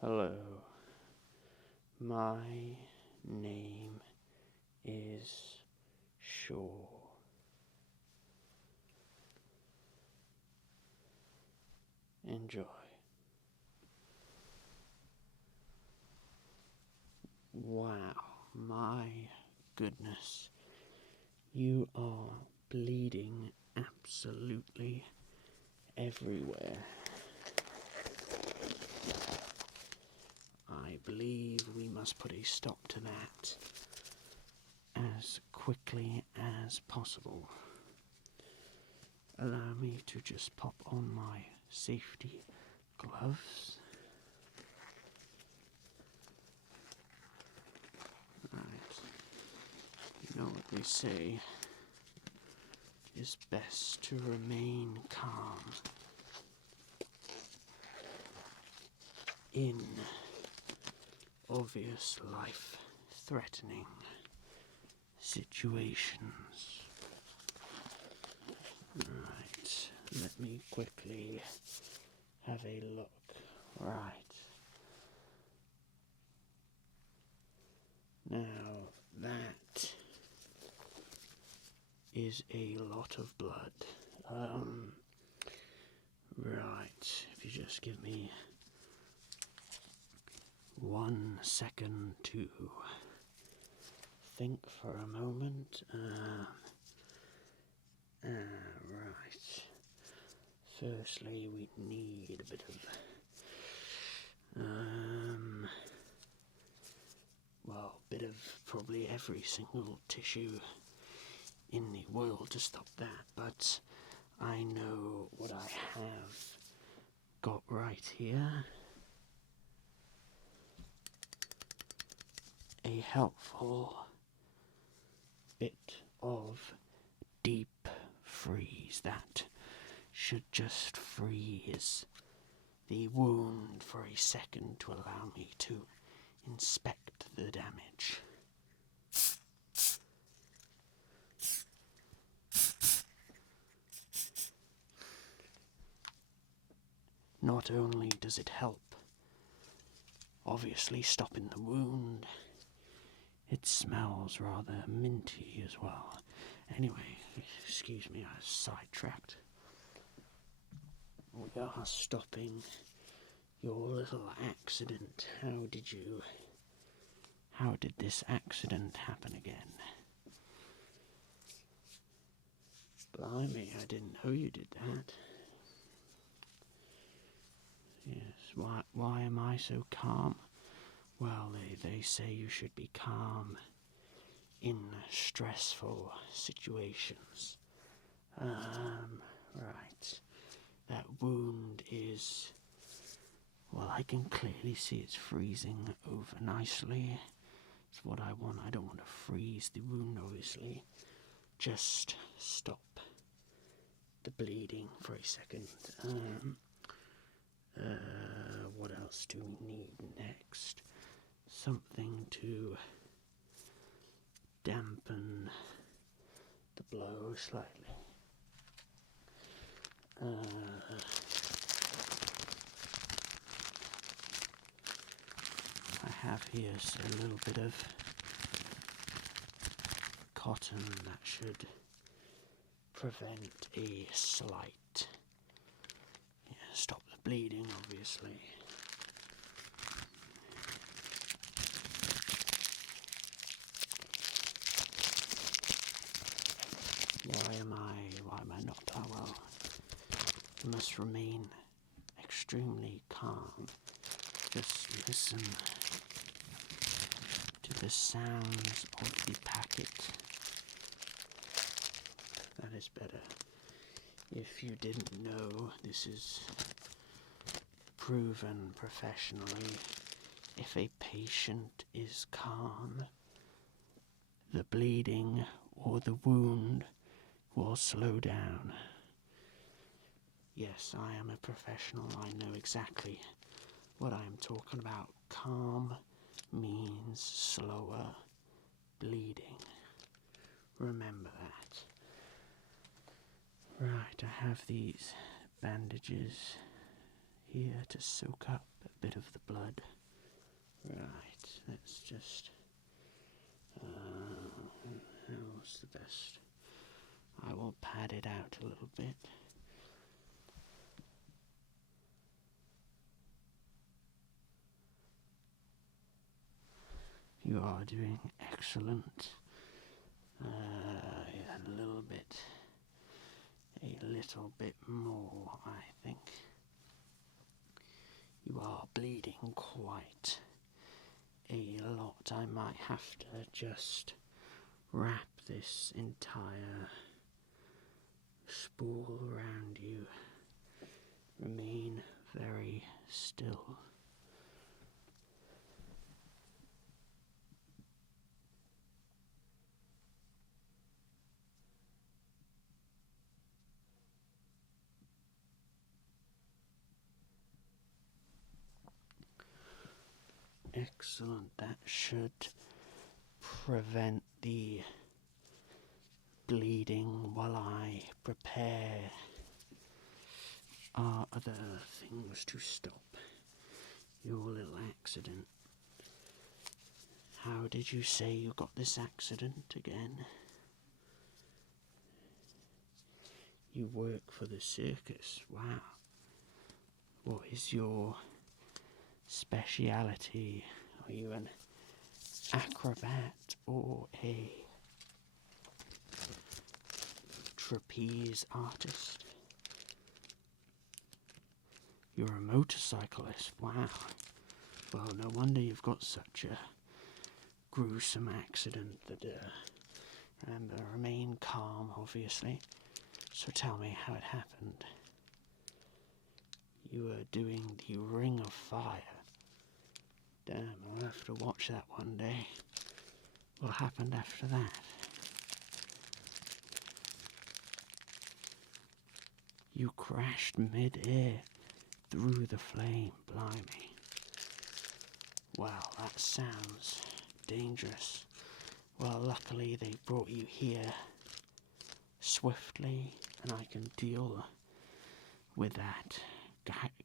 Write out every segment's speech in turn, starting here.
Hello, my name is Shure. Enjoy. Wow, my goodness, you are bleeding absolutely everywhere. I believe we must put a stop to that as quickly as possible. Allow me to just pop on my safety gloves. Right. You know what they say is best to remain calm in obvious life-threatening situations. Right, let me quickly have a look. Right. Now, that is a lot of blood. Right, if you just give me 1 second to think for a moment. Right. Firstly, we need a bit of, bit of probably every single tissue in the world to stop that, but I know what I have got right here. A helpful bit of deep freeze that should just freeze the wound for a second to allow me to inspect the damage. Not only does it help, obviously, stopping the wound, it smells rather minty as well. Anyway, excuse me, I was sidetracked. We are stopping your little accident. How did this accident happen again? Blimey, I didn't know you did that. Yes, why am I so calm? Well, they say you should be calm in stressful situations. Right. That wound is, well, I can clearly see it's freezing over nicely. It's what I want. I don't want to freeze the wound, obviously. Just stop the bleeding for a second. What else do we need next? Something to dampen the blow slightly. I have here a little bit of cotton that should prevent a slight, stop the bleeding, obviously. Why am I not? Oh well, you must remain extremely calm. Just listen to the sounds of the packet. That is better. If you didn't know, this is proven professionally. If a patient is calm, the bleeding or the wound will slow down. Yes, I am a professional. I know exactly what I am talking about. Calm means slower bleeding. Remember that. Right, I have these bandages here to soak up a bit of the blood. blood. Right, let's just... how's the best? I will pad it out a little bit. You are doing excellent. A little bit more, I think. You are bleeding quite a lot. I might have to just wrap this entire spool around you. Remain very still. Excellent, that should prevent the bleeding while I prepare our other things to stop your little accident. How did you say you got this accident again? You work for the circus, wow. What is your speciality? Are you an acrobat or a trapeze artist? You're a motorcyclist, wow. Well, no wonder you've got such a gruesome accident. Remember, remain calm, obviously. So tell me how it happened. You were doing the Ring of Fire. Damn, I'll have to watch that one day. What happened after that? You crashed mid-air through the flame, blimey. Well, that sounds dangerous. Well, luckily they brought you here swiftly, and I can deal with that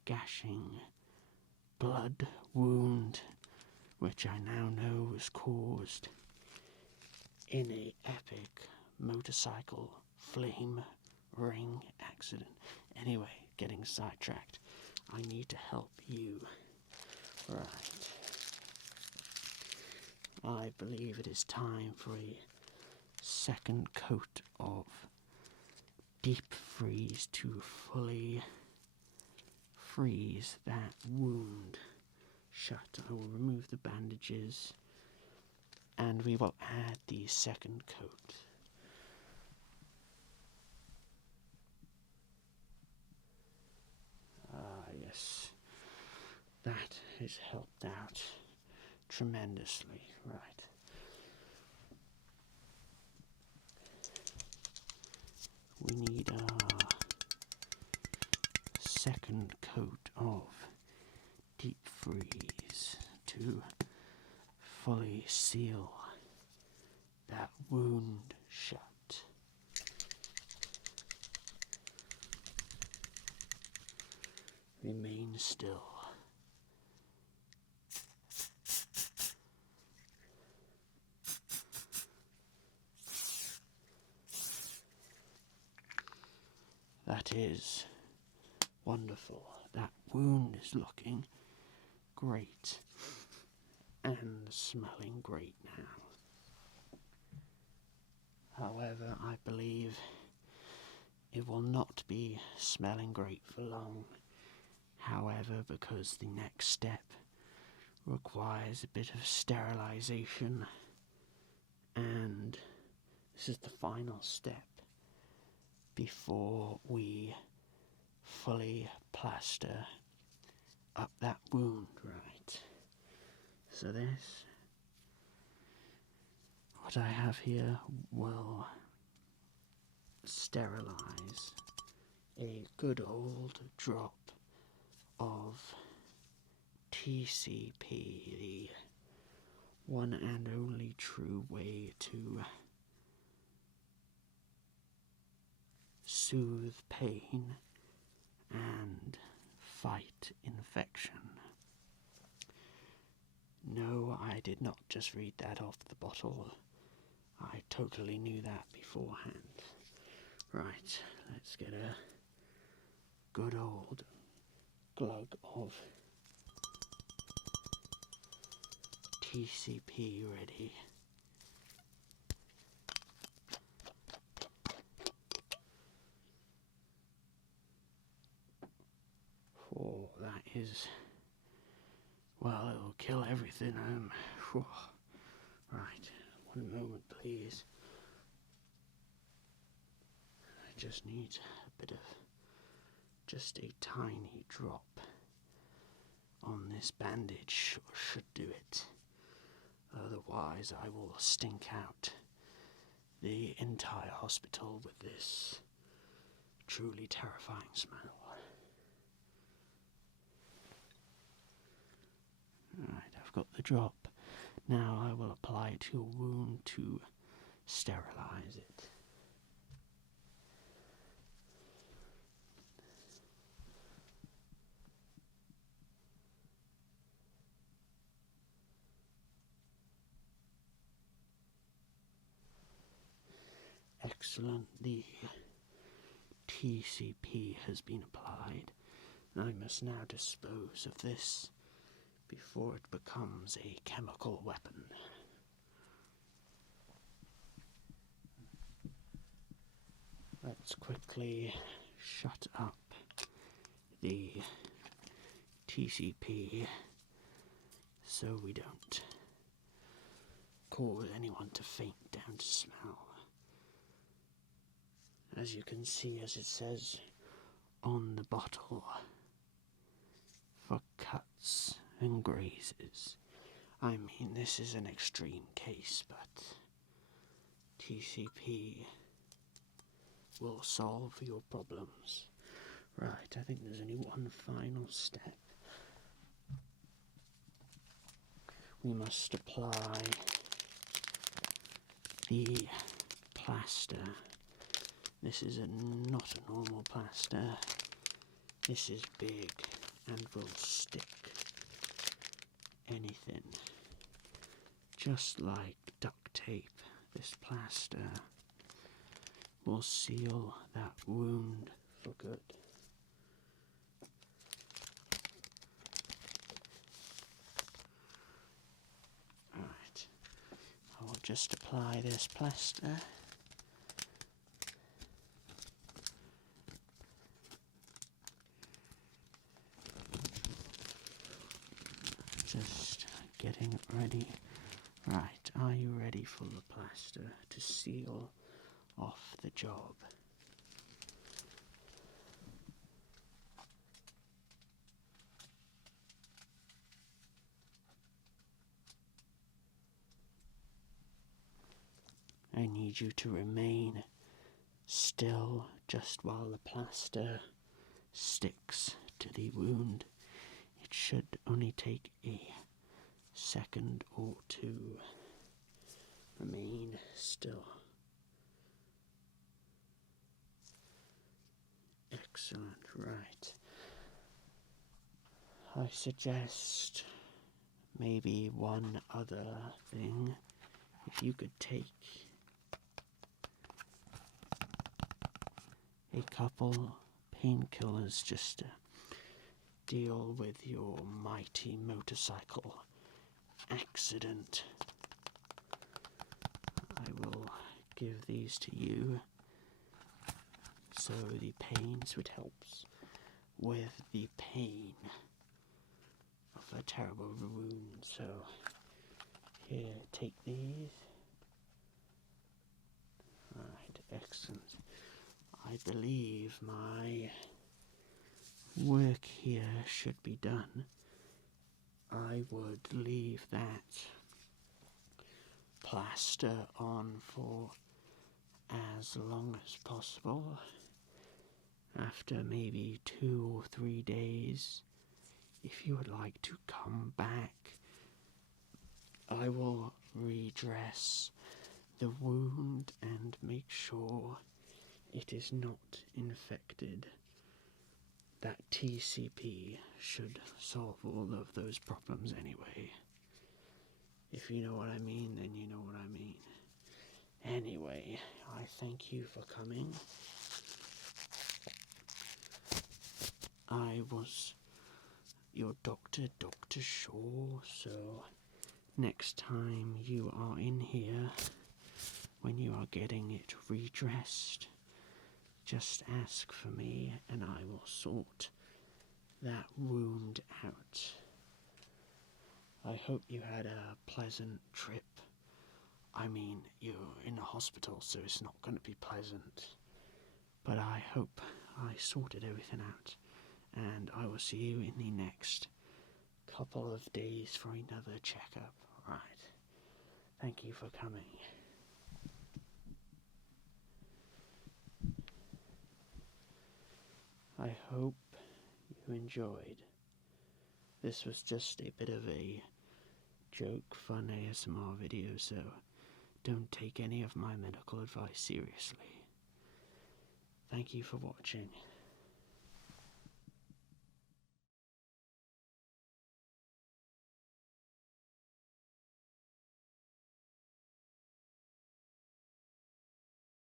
gashing blood wound, which I now know was caused in a epic motorcycle flame ring accident. Anyway, getting sidetracked. I need to help you. Right. I believe it is time for a second coat of deep freeze to fully freeze that wound shut. I will remove the bandages and we will add the second coat. Yes, that has helped out tremendously. Right. We need a second coat of deep freeze to fully seal that wound shut. Remain still. That is wonderful. That wound is looking great and smelling great now. However, I believe it will not be smelling great for long. However, because the next step requires a bit of sterilization, and this is the final step before we fully plaster up that wound, right? So this, what I have here, will sterilize a good old drop of TCP, the one and only true way to soothe pain and fight infection. did not just read that off the bottle. I totally knew that beforehand. Right, let's get a good old glug of TCP ready. Oh, that is, well, it'll kill everything. Right, one moment please. I just need a bit of, just a tiny drop on this bandage should do it. Otherwise I will stink out the entire hospital with this truly terrifying smell. Alright, I've got the drop. Now I will apply it to your wound to sterilize it. Excellent, the TCP has been applied. I must now dispose of this before it becomes a chemical weapon. Let's quickly shut up the TCP so we don't cause anyone to faint down to smell. As you can see, as it says on the bottle, for cuts and grazes. I mean, this is an extreme case, but TCP will solve your problems. Right, I think there's only one final step. We must apply the plaster. This is not a normal plaster. This is big and will stick anything. Just like duct tape, this plaster will seal that wound for good. Alright, I will just apply this plaster. Just getting it ready. Right, are you ready for the plaster to seal off the job? I need you to remain still just while the plaster sticks to the wound. It should only take a second or two. Remain still. Excellent, right. I suggest maybe one other thing. If you could take a couple painkillers just to deal with your mighty motorcycle accident. I will give these to you so the pains would help with the pain of a terrible wound. So here, take these. Right, excellent. I believe my work here should be done. I would leave that plaster on for as long as possible. After maybe 2 or 3 days, if you would like to come back, I will redress the wound and make sure it is not infected. That TCP should solve all of those problems anyway. If you know what I mean, then you know what I mean. Anyway, I thank you for coming. I was your doctor, Dr. Shure, so next time you are in here, when you are getting it redressed, just ask for me and I will sort that wound out. I hope you had a pleasant trip. I mean, you're in a hospital, so it's not going to be pleasant. But I hope I sorted everything out. And I will see you in the next couple of days for another checkup. Right. Thank you for coming. I hope you enjoyed. This was just a bit of a joke, fun ASMR video, so don't take any of my medical advice seriously. Thank you for watching.